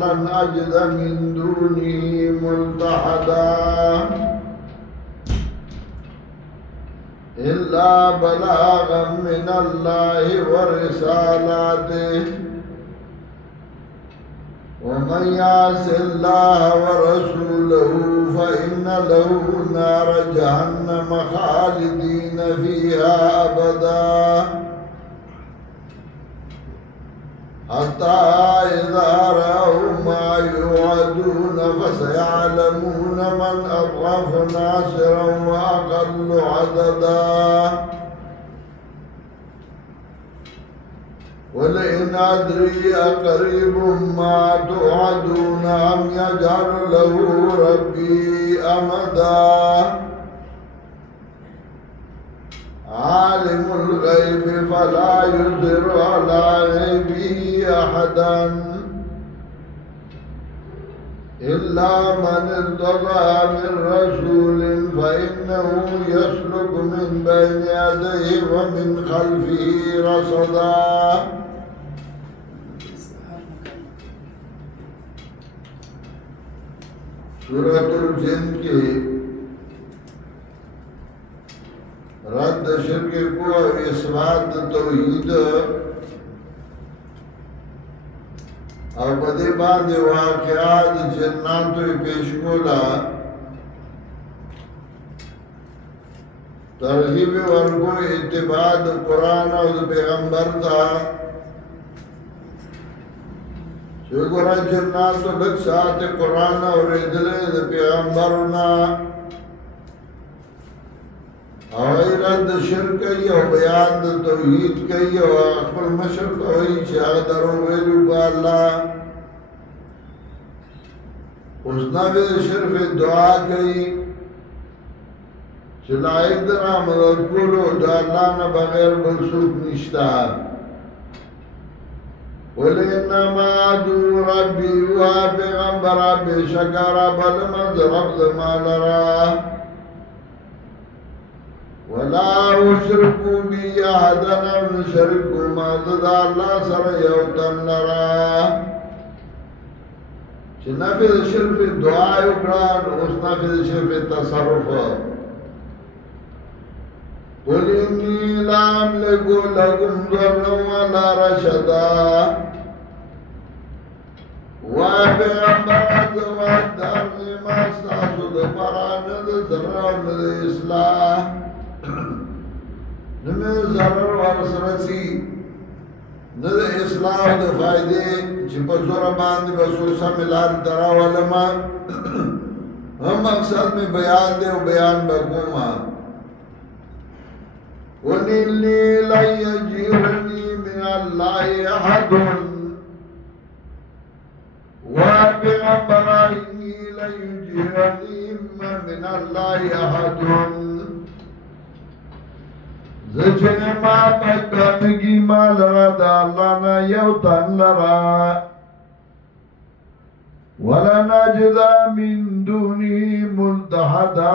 لن أجد من دونه ملتحدا إلا بلاغا من الله ورسالاته ومن يعص الله ورسوله فإن له نار جهنم خالدين فيها أبدا حتى إذا رأوا ما يوعدون فسيعلمون من أضعف ناصرا وأقل عددا ولئن أدري أقريب ما توعدون أم يجعل له ربي أمدا عالم الغيب فلا يظهر على غيبه أحدا إلا من ارتضى من رسول فإنه يسلك من بين يديه ومن خلفه رصدا سورة الجن کے رد شرک کو اثبات توحید اور بدے بعد واقعات جناتو پیش کولا ترغیب ورگو اتباع قرآن اور پیغمبر تا شکرہ جناتو لگ ساتھ قرآن اور ادلے پیغمبرنا اور رد شرک کئی اور بیان توحید کئی اور اخبر مشرق ہوئی شہدر ویلو با اللہ اس نبی شرف دعا کئی چلائق در آمد کولو دا اللہ نا بغیر بلسوک نشتا وَلِنَّمَا دُو رَبِّي وَا پیغمبرہ بے شکارہ بلمن رب زمالرہ ولا اشركوا بي احدا نشركوا ما زد الله سر يوتن لرا چې نفذ شرف دعا وکړه اوس نفذ شرف تصرف قل اني لا املك لكم ضرا ولا رشدا وبغمرات والدار ما استعصد فرانه ضرر الاصلاح نمیر ضرر ورسرسی ند اصلاح د فائدے چې په زور باندې بسوسه ملال دراولما هم مقصد میں بیان دے او بیان بکوما ونلی لا یجیرنی من اللہ احد وبغبرائنی لا یجیرنی من اللہ احد زچنے ما پکانگی ما لرا دا اللہ نا یو تن لرا ولنجد من دونی ملتحدا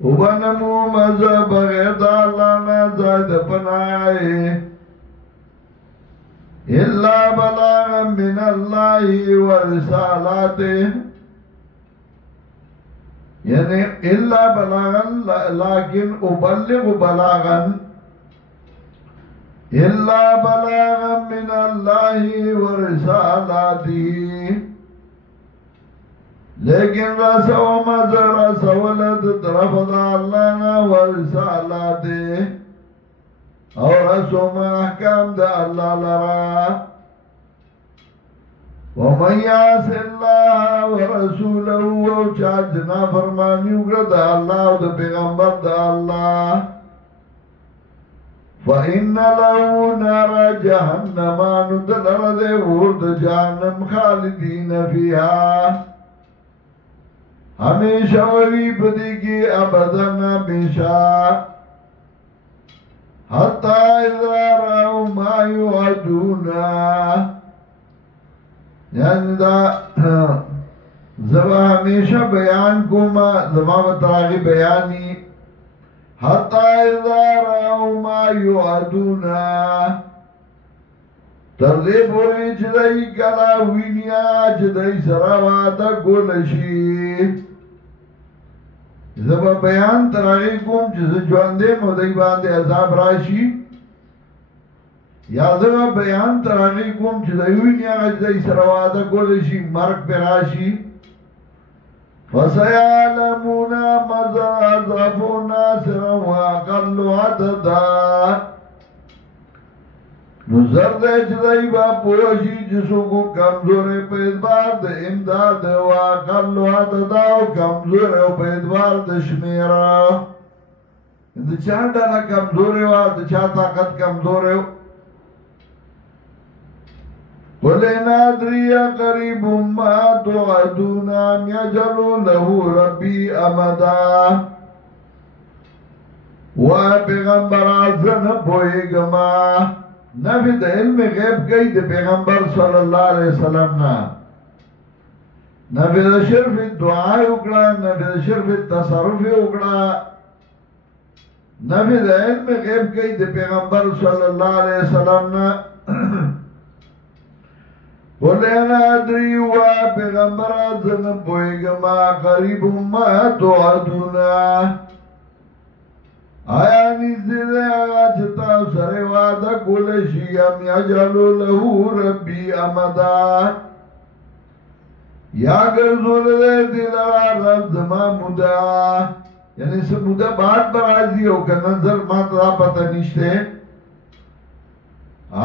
وبنمو مذہب غیر دا اللہ نا زائد پنائے الا بلاغا من اللہ ورسالاتے یعنی الا بلاغن لیکن ابلغ بلاغن الا بلاغا من اللہ ورسالاتی لیکن رسو مزر رسولت طرف دا اللہ ورسالاتی اور رسو محکم دا اللہ لرا وَمَنْ يَعْصِ اللَّهَ وَرَسُولَهُ وَچا جنا فرمانی وکړه د الله او د پیغمبر د الله فَإِنَّ لَهُ نَارَ جَهَنَّمَ نُدَلَرَ دَ ورد جهنم خالدین فیها ہمیشہ وی بدی کی ابدا ہمیشہ حتی اذا رأوا ما يوعدون یعنی دا زبا ہمیشہ بیان کو ما زبا بطراغی بیانی حتی اذا رأوا ما یوعدون تردے پوری چدائی کلا وینیا چدائی سراواتا گولشی زبا بیان تراغی کوم چیز جواندے مدائی باندے عذاب راشی یا زبا بیان تراغی کوم چدائی وینیا چدائی سراواتا گولشی مرک پر راشی فَسَيَعْلَمُونَ مَذَا أَضْعَفُ نَاصِرًا وَأَقَلُّ عَدَدًا نظر دے چدائی با پوشی جسو کو کمزور پیدبار دے امداد واقل عددا و کمزور پیدبار دے شمیرا دا چاہ ڈالا کمزور ہوا دا چاہ طاقت کمزور ہو قُلِ نَادْرِيَ قَرِيبٌ مَا تُوعَدُونَ أَمْ يَجْعَلُ لَهُ رَبِّي أَمَدًا وَاَ پیغمبر آزن پوئے گما نفی دا علم غیب گئی دا پیغمبر صلی اللہ علیہ وسلم نا نفی دا شرف دعائی اکڑا نفی دا شرف تصرف اکڑا نفی دا علم غیب گئی دا پیغمبر صلی اللہ علیہ وسلم نا قُلِنَا ادری ہوا پیغمبر آزن پوئے گما قریب ما توعدونا آیا نیزی دے آگا چھتا سرے وعدہ کولشی ام یجعلو لہو ربی امدا یا گرزول دے دلارا رب زمان مدعا یعنی سے مدعا بات برازی ہو کہ نظر ماترا پتہ نشتے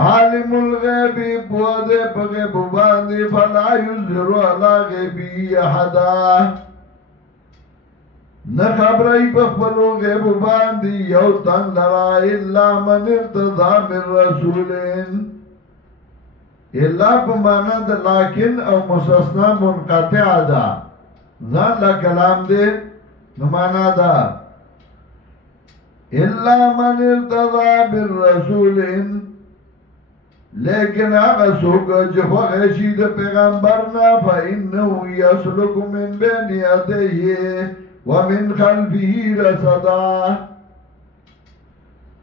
عالم الغیبی پوادے پغیب باندے فلا یزرو علا غیبی احدا نخبرائی بخبلو غیب باندی یو تن لرا الا من ارتضا من رسولین الا پمانا دا لیکن او مستثنا منقطع دا ذان لا کلام دے نمانا دا الا من ارتضا من رسولین لیکن آغا سوکا جفا غیشید پیغمبرنا فا انہو یسلک من بین یدیه ومن خلفه رسدا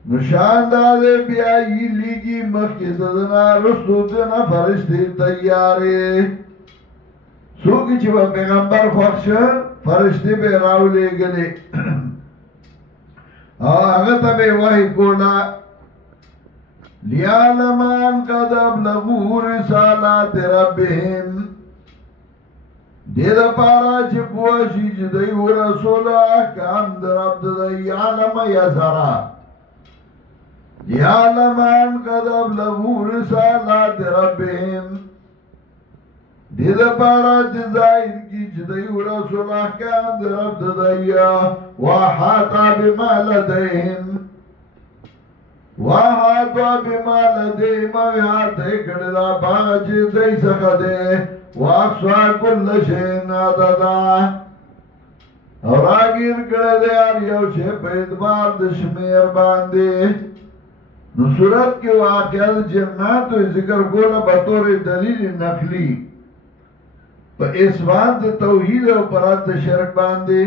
نشان دادے بیائی لیگی مخی ددنا رسو دنا فرشتی تیارے سوکی چوا پیغمبر خوخش فرشتی بے راو لے گلے آغتا بے وحی کولا لیعلمان قد ابلغو رسالات ربهم دید پارا چه پوشی چه دی و رسول احکام در عبد دی عالم یسرا لیعلمان قد ابلغو رسالات ربهم دید پارا چه ظاہر کی چه دی و رسول احکام در عبد دی وحاطا بما لدیهم وحاطا بما لدیهم وحاطا کڑدا باغ چه دی سخدے واقصا کل شین عددا اور آگیر کردے آر یو شے پیدبار دشمیر باندے نو صورت کے واقعات جناتو ذکر کولا بطور دلیل نقلی پا اسوان دے توحید و پرات شرک باندے